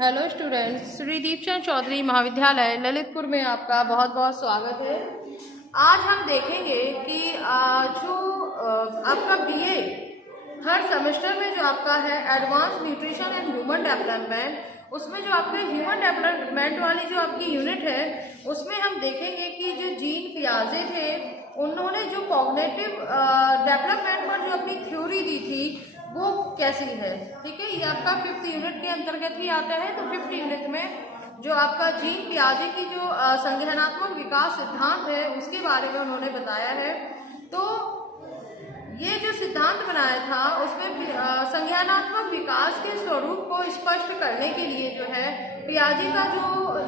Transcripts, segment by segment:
Hello students, Shri Deepchand Chaudhary महाविद्यालय ललितपुर में आपका बहुत बहुत स्वागत है। आज हम देखेंगे कि जो आपका बीए थर्ड सेमेस्टर में जो आपका है advance nutrition and human development, उसमें जो आपके ह्यूमन डेवलपमेंट वाली जो आपकी यूनिट है उसमें हम देखेंगे कि जो जीन पियाजे थे उन्होंने जो कॉग्निटिव डेवलपमेंट पर जो अपनी थ्योरी दी थी वो कैसी है। ठीक है, ये आपका 5th यूनिट के अंतर्गत ही आता है। तो 5th यूनिट में जो आपका जीन पियाजे की जो संज्ञानात्मक विकास सिद्धांत है उसके बारे में उन्होंने बताया है। तो ये जो सिद्धांत बनाया था उसमें संज्ञानात्मक विकास के स्वरूप को स्पष्ट करने के लिए जो है पियाजे का जो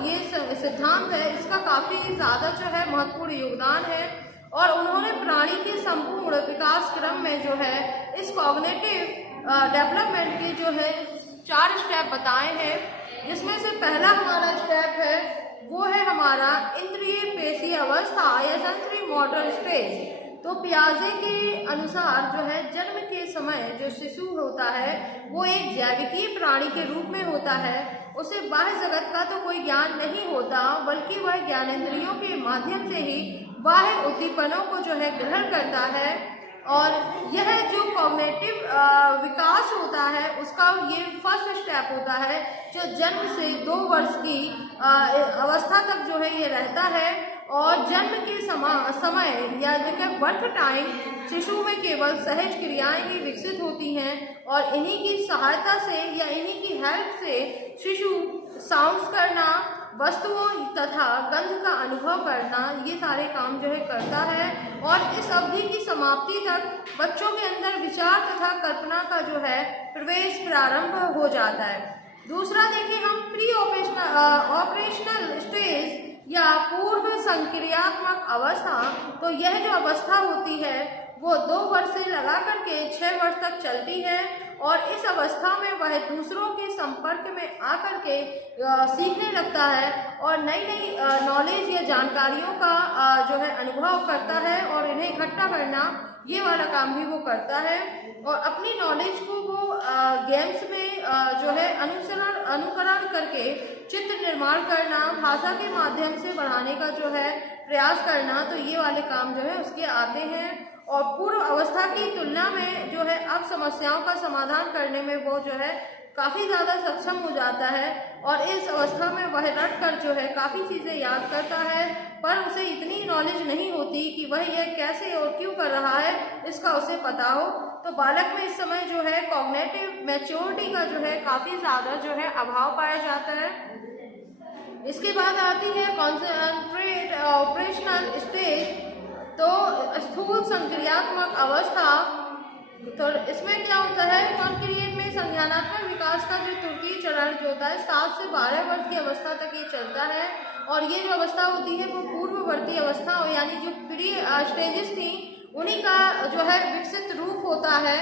ये सिद्धांत है इसका काफी ज्यादा जो है महत्वपूर्ण योगदान है। और उन्होंने प्राणी के संपूर्ण विकास क्रम में जो है इस कॉग्निटिव डेवलपमेंट के जो है 4 स्टेप बताए हैं, जिसमें से पहला हमारा स्टेप है वो है हमारा इंद्रिय पेशी अवस्था या सेंसरी मोटर स्टेज। तो पियाजे के अनुसार जो है जन्म के समय जो शिशु होता है वो एक जैविकीय प्राणी के रूप में होता है। उसे बाह्य जगत का तो कोई ज्ञान नहीं होता, बल्कि वह ज्ञानेंद्रियों के माध्यम से ही बाह्य उद्दीपनों को जो है ग्रहण करता है। और यह जो कॉग्निटिव विकास होता है उसका ये फर्स्ट स्टेप होता है जो जन्म से 2 वर्ष की अवस्था तक जो है ये रहता है। और जन्म के समय या जगह बर्थ टाइम शिशु में केवल सहज क्रियाएं ही विकसित होती हैं और इन्हीं की सहायता से या इन्हीं की हेल्प से शिशु साउंड्स करना, वस्तुओं तथा गंध का अनुभव करना, ये सारे काम जो है करता है। और इस अवधि की समाप्ति तक बच्चों के अंदर विचार तथा कल्पना का जो है प्रवेश प्रारंभ हो जाता है। दूसरा देखिए हम प्री ऑपरेशनल स्टेज या पूर्व संक्रियात्मक अवस्था। तो यह जो अवस्था होती है वो 2 वर्ष से लगा करके 6 वर्ष तक चलती है। और इस अवस्था में वह दूसरों के संपर्क में आकर के सीखने लगता है और नई नई नॉलेज या जानकारियों का जो है अनुभव करता है और इन्हें इकट्ठा करना, ये वाला काम भी वो करता है। और अपनी नॉलेज को वो गेम्स में जो है अनुकरण करके चित्र निर्माण करना, भाषा के माध्यम से बढ़ाने का जो है प्रयास करना, तो ये वाले काम जो है उसके आते हैं। और पूर्व अवस्था की तुलना में जो है अब समस्याओं का समाधान करने में वो जो है काफ़ी ज़्यादा सक्षम हो जाता है। और इस अवस्था में वह रट कर जो है काफ़ी चीज़ें याद करता है, पर उसे इतनी नॉलेज नहीं होती कि वह यह कैसे और क्यों कर रहा है इसका उसे पता हो। तो बालक में इस समय जो है कॉग्निटिव मैच्योरिटी का जो है काफ़ी ज़्यादा जो है अभाव पाया जाता है। इसके बाद आती है कॉन्सेंट्रेट ऑपरेशनल स्टेज, तो स्थूल संक्रियात्मक अवस्था। तो इसमें क्या होता है, कॉन्क्रिएट में संज्ञानात्मक विकास का जो तृतीय चरण जो होता है 7 से 12 वर्ष की अवस्था तक ये चलता है। और ये जो अवस्था होती है वो पूर्ववर्ती अवस्था हो, यानी जो प्री स्टेजेस थी उन्हीं का जो है विकसित रूप होता है।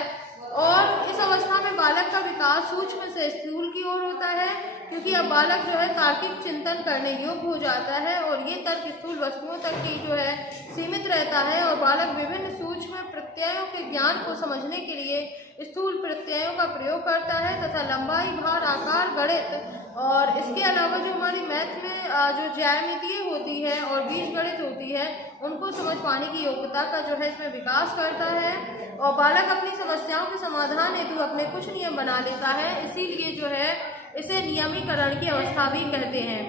और इस अवस्था में बालक का विकास सूक्ष्म से स्थूल की ओर होता है, क्योंकि अब बालक जो है तार्किक चिंतन करने योग्य हो जाता है और ये तर्क स्थूल वस्तुओं तक ही जो है सीमित रहता है। और बालक विभिन्न सूक्ष्म प्रत्ययों के ज्ञान को समझने के लिए स्थूल प्रत्ययों का प्रयोग करता है तथा लंबाई, भार, आकार, गणित और इसके अलावा जो हमारी मैथ में जो ज्यामितीय होती है और बीजगणित होती है उनको समझ पाने की योग्यता का जो है इसमें विकास करता है। और बालक अपनी समस्याओं के समाधान हेतु अपने कुछ नियम बना लेता है, इसीलिए जो है इसे नियमीकरण की अवस्था भी कहते हैं।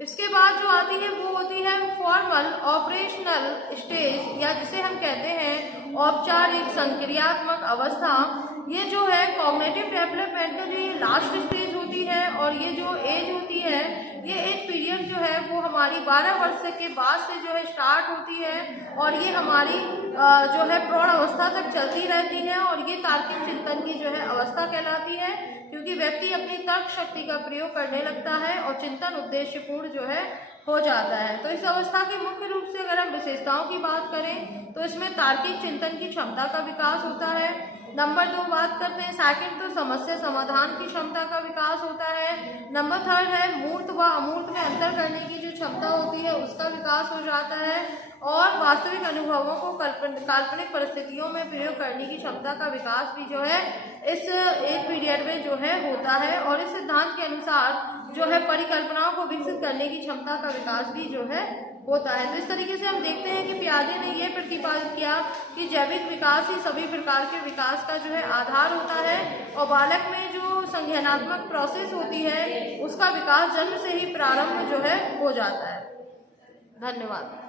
इसके बाद जो आती है वो होती है फॉर्मल ऑपरेशनल स्टेज, या जिसे हम कहते हैं औपचारिक संक्रियात्मक अवस्था। ये जो है कॉग्निटिव डेवलपमेंट का जो ये लास्ट स्टेज होती है और ये जो एज होती है ये एज पीरियड जो है वो हमारी 12 वर्ष के बाद से जो है स्टार्ट होती है और ये हमारी जो है प्रौढ़ अवस्था तक चलती रहती है। और ये तार्किक चिंतन की जो है अवस्था कहलाती है, क्योंकि व्यक्ति अपनी तर्क शक्ति का प्रयोग करने लगता है और चिंतन उद्देश्यपूर्ण जो है हो जाता है। तो इस अवस्था की मुख्य रूप से अगर हम विशेषताओं की बात करें तो इसमें तार्किक चिंतन की क्षमता का विकास होता है। नंबर 2 बात करते हैं सेकंड, तो समस्या समाधान की क्षमता का विकास होता है। नंबर 3 है मूर्त व अमूर्त में अंतर करने की जो क्षमता होती है उसका विकास हो जाता है। और वास्तविक अनुभवों को काल्पनिक परिस्थितियों में प्रयोग करने की क्षमता का विकास भी जो है इस एक पीरियड में जो है होता है। और इस सिद्धांत के अनुसार अनुसार जो है परिकल्पनाओं को विकसित करने की क्षमता का विकास भी जो है होता है। तो इस तरीके से हम देखते हैं कि पियाजे ने यह प्रतिपादित किया कि जैविक विकास ही सभी प्रकार के विकास का जो है आधार होता है और बालक में जो संज्ञानात्मक प्रोसेस होती है उसका विकास जन्म से ही प्रारंभ जो है हो जाता है। धन्यवाद।